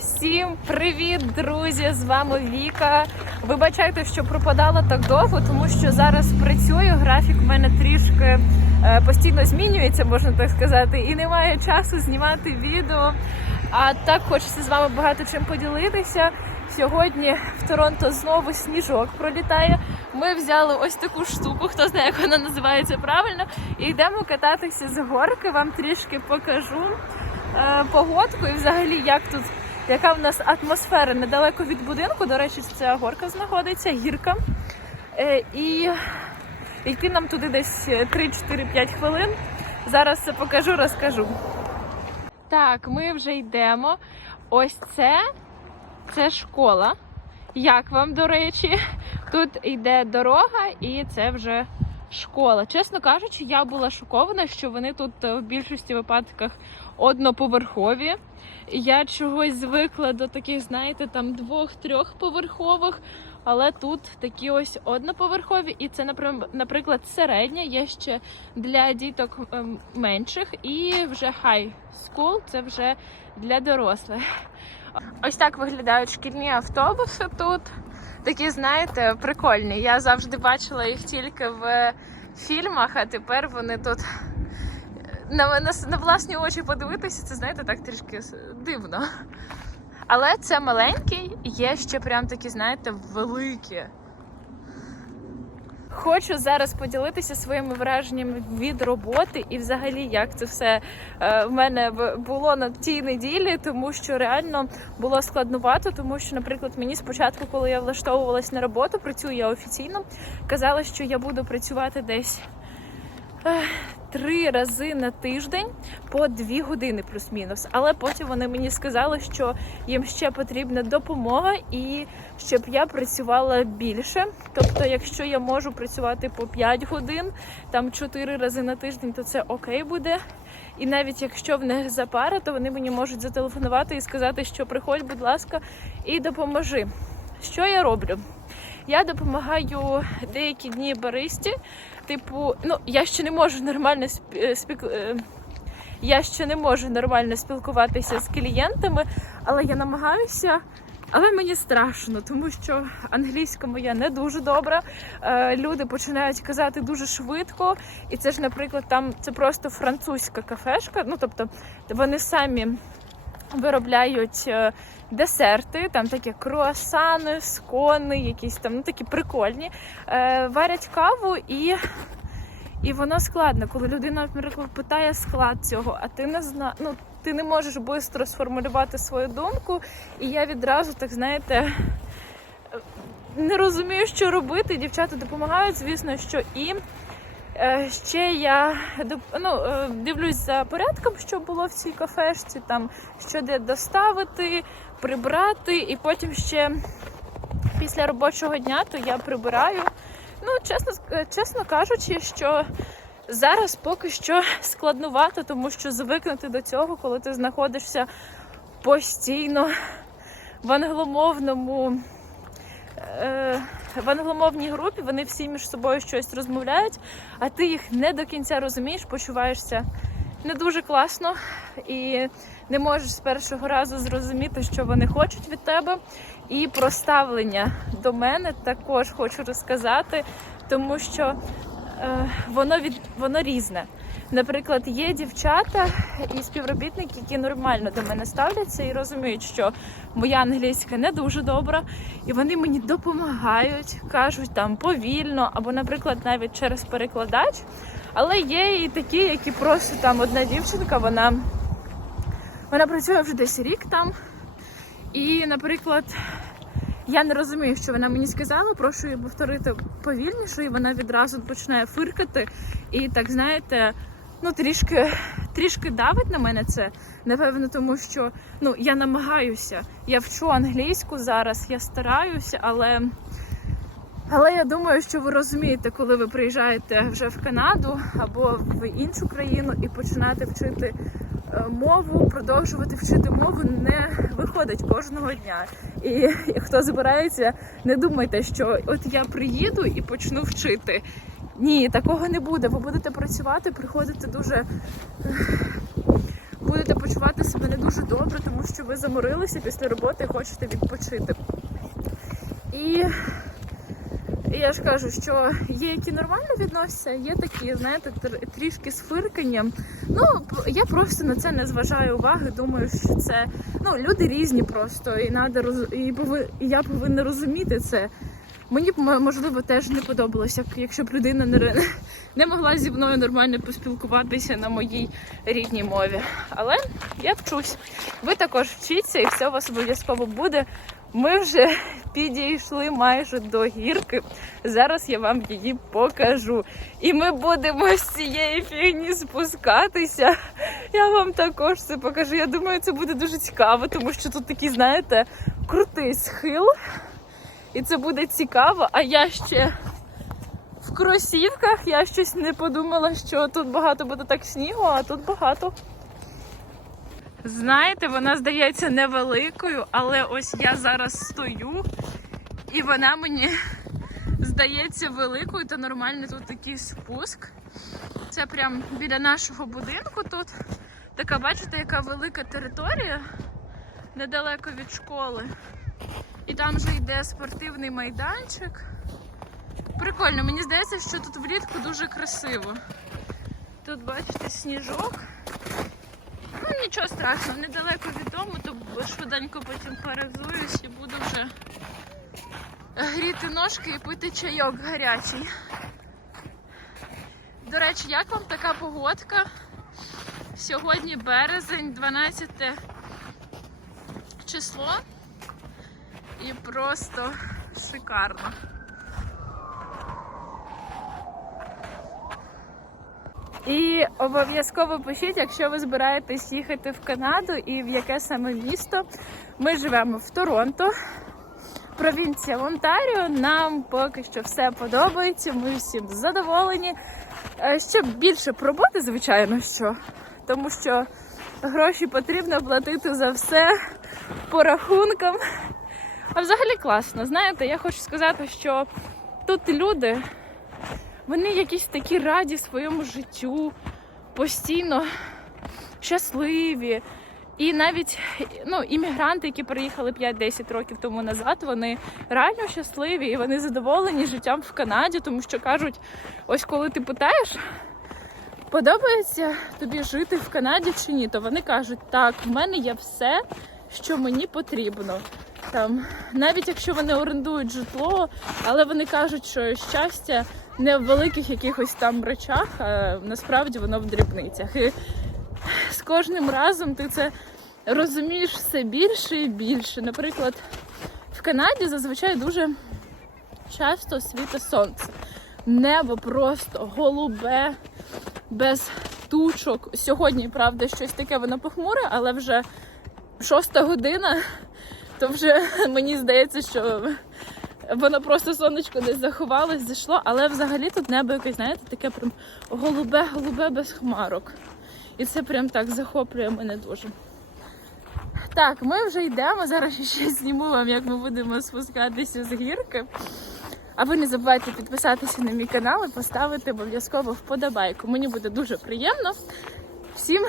Всім привіт, друзі! З вами Віка. Вибачайте, що пропадала так довго, тому що зараз працюю. Графік в мене трішки е, постійно змінюється, можна так сказати, і немає часу знімати відео. А так хочеться з вами багато чим поділитися. Сьогодні в Торонто знову сніжок пролітає. Ми взяли ось таку штуку, хто знає, як вона називається правильно, і йдемо кататися з горки. Вам трішки покажу е, погодку і взагалі як тут, яка в нас атмосфера недалеко від будинку. До речі, ця горка знаходиться, гірка. Е, і йти нам туди десь 3-4-5 хвилин. Зараз це покажу, розкажу. Так, ми вже йдемо. Ось це, це школа. Як вам, до речі, тут йде дорога, і це вже школа. Чесно кажучи, я була шокована, що вони тут е, в більшості випадках одноповерхові. Я чогось звикла до таких, знаєте, там двох-трьохповерхових, але тут такі ось одноповерхові, і це, наприклад, середня, є ще для діток ем, менших, і вже high school, це вже для дорослих. Ось так виглядають шкільні автобуси тут. Такі, знаєте, прикольні. Я завжди бачила їх тільки в фільмах, а тепер вони тут на, на, на власні очі подивитися, це знаєте, так трішки дивно. Але це маленький, є ще прям такі, знаєте, великі. Хочу зараз поділитися своїми враженнями від роботи і взагалі як це все е, в мене було на тій неділі, тому що реально було складнувато, тому що, наприклад, мені спочатку, коли я влаштовувалась на роботу, працюю я офіційно, казала, що я буду працювати десь е, три рази на тиждень по дві години плюс-мінус. Але потім вони мені сказали, що їм ще потрібна допомога і щоб я працювала більше. Тобто, якщо я можу працювати по 5 годин, там 4 рази на тиждень, то це окей буде. І навіть якщо в них запара, то вони мені можуть зателефонувати і сказати, що приходь, будь ласка, і допоможи. Що я роблю? Я допомагаю деякі дні баристі. Типу, ну я ще не можу нормально е, спік... е, я ще не можу нормально спілкуватися з клієнтами, але я намагаюся. Але мені страшно, тому що англійська моя не дуже добра. Е, люди починають казати дуже швидко, і це ж, наприклад, там це просто французька кафешка. Ну тобто вони самі виробляють е, десерти, там такі круасани, скони, якісь там ну, такі прикольні. Е, варять каву і. І воно складно, коли людина, наприклад, питає склад цього, а ти не зна... ну, ти не можеш швидко сформулювати свою думку. І я відразу, так знаєте, не розумію, що робити. Дівчата допомагають, звісно, що і ще я ну, е, дивлюсь за порядком, що було в цій кафешці, там що де доставити, прибрати, і потім ще після робочого дня то я прибираю. Ну, чесно, чесно кажучи, що зараз поки що складнувато, тому що звикнути до цього, коли ти знаходишся постійно в англомовному. Е, В англомовній групі вони всі між собою щось розмовляють, а ти їх не до кінця розумієш, почуваєшся не дуже класно і не можеш з першого разу зрозуміти, що вони хочуть від тебе. І про ставлення до мене також хочу розказати, тому що е, воно від воно різне. Наприклад, є дівчата і співробітники, які нормально до мене ставляться і розуміють, що моя англійська не дуже добра, і вони мені допомагають, кажуть там повільно, або, наприклад, навіть через перекладач. Але є і такі, які просто там одна дівчинка, вона, вона працює вже десь рік там. І, наприклад, я не розумію, що вона мені сказала, прошу її повторити повільніше, і вона відразу починає фиркати. І так, знаєте, ну трішки, трішки давить на мене це. Напевно, тому що ну, я намагаюся. Я вчу англійську зараз, я стараюся, але. Але я думаю, що ви розумієте, коли ви приїжджаєте вже в Канаду або в іншу країну і починати вчити е, мову, продовжувати вчити мову не виходить кожного дня. І, і хто збирається, не думайте, що от я приїду і почну вчити. Ні, такого не буде. Ви будете працювати, приходити дуже будете почувати себе не дуже добре, тому що ви заморилися після роботи і хочете відпочити. І я ж кажу, що є які нормально відносяться, є такі, знаєте, трішки з фирканням. Ну, я просто на це не зважаю уваги. Думаю, що це ну, люди різні просто, і надо роз... і, пови... і я повинна розуміти це. Мені б можливо теж не подобалося, якщо б людина не, не могла зі мною нормально поспілкуватися на моїй рідній мові. Але я вчусь. Ви також вчіться, і все у вас обов'язково буде. Ми вже підійшли майже до гірки. Зараз я вам її покажу. І ми будемо з цієї фігні спускатися. Я вам також це покажу. Я думаю, це буде дуже цікаво, тому що тут такий, знаєте, крутий схил. І це буде цікаво. А я ще в кросівках. Я щось не подумала, що тут багато буде так снігу, а тут багато. Знаєте, вона здається невеликою, але ось я зараз стою, і вона мені здається великою, то нормальний тут такий спуск. Це прям біля нашого будинку тут. Така, бачите, яка велика територія недалеко від школи. І там же йде спортивний майданчик. Прикольно, мені здається, що тут влітку дуже красиво. Тут бачите сніжок. Ну нічого страшного, недалеко від дому, то швиденько потім перевзуюсь і буду вже гріти ножки і пити чайок гарячий. До речі, як вам така погодка? Сьогодні березень, 12 число. І просто шикарно. І обов'язково пишіть, якщо ви збираєтесь їхати в Канаду і в яке саме місто. Ми живемо в Торонто, провінція Онтаріо. Нам поки що все подобається. Ми всім задоволені. Е, Ще більше роботи, звичайно, що тому що гроші потрібно платити за все по рахункам. А взагалі класно. Знаєте, я хочу сказати, що тут люди, вони якісь такі раді своєму життю, постійно щасливі. І навіть ну, іммігранти, які приїхали 5-10 років тому назад, вони реально щасливі і вони задоволені життям в Канаді, тому що кажуть, ось коли ти питаєш, подобається тобі жити в Канаді чи ні, то вони кажуть, так, в мене є все, що мені потрібно. Там, навіть якщо вони орендують житло, але вони кажуть, що щастя не в великих якихось там речах, а насправді воно в дрібницях. І з кожним разом ти це розумієш все більше і більше. Наприклад, в Канаді зазвичай дуже часто світить сонце. Небо просто голубе, без тучок. Сьогодні, правда, щось таке воно похмуре, але вже шоста година, то вже мені здається, що воно просто сонечко десь заховалось, зайшло, але взагалі тут небо якесь, знаєте, таке прям голубе-голубе без хмарок. І це прям так захоплює мене дуже. Так, ми вже йдемо. Зараз ще зніму вам, як ми будемо спускатися з гірки. А ви не забувайте підписатися на мій канал і поставити обов'язково вподобайку. Мені буде дуже приємно. Всім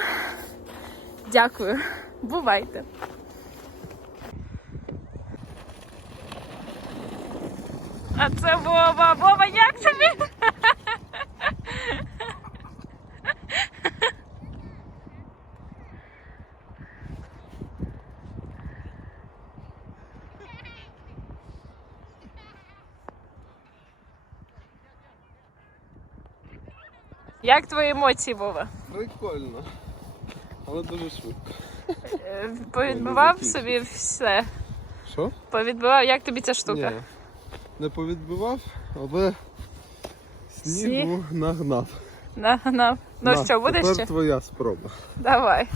дякую. Бувайте! А це Вова. Вова, як тобі? Як твої емоції, Вова? Прикольно. Але дуже швидко. Е, Повідбивав собі все. Що? Повідбивав, як тобі ця штука? Ні. Не повідбивав, але снігу нагнав. На, на. Ну На, що, будеш тепер ще? твоя спроба. Давай.